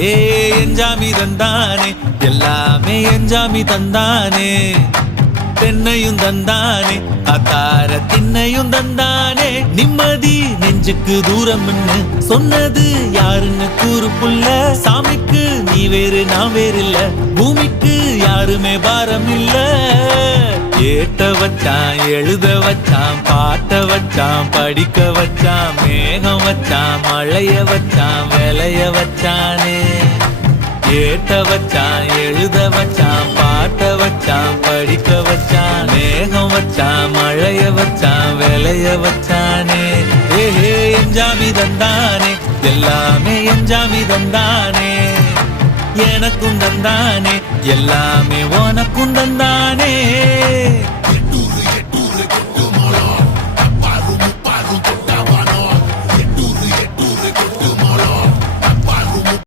ஏ எஞ்சாமி தந்தானே எல்லாமே எஞ்சாமி தந்தானே தென்னையும் தந்தானே காத்தார திண்ணையும் தந்தானே நிம்மதி நெஞ்சுக்கு தூரம்னு சொன்னது யாருன்னு கூறு புள்ள சாமிக்கு நீ வேறு நான் வேறு இல்ல பூமிக்கு யாருமே பாரம் இல்ல ஏட்ட வச்சான் எழுத வச்சான் பாட்ட வச்சான் படிக்க வச்சான் மேகம் வச்சான் மழைய வச்சான் விளைய வச்சானே ஏட்ட வச்சான் எழுத வச்சான் பாட்ட வச்சான் படிக்க வச்சான் மேகம் வச்சான் மழைய வச்சான் விளைய வச்சானே ஏஹே எஞ்சாமி தந்தானே எல்லாமே எஞ்சாமி தந்தானே எனக்கும் தந்தானே எல்லாமே உனக்கும் தந்தானே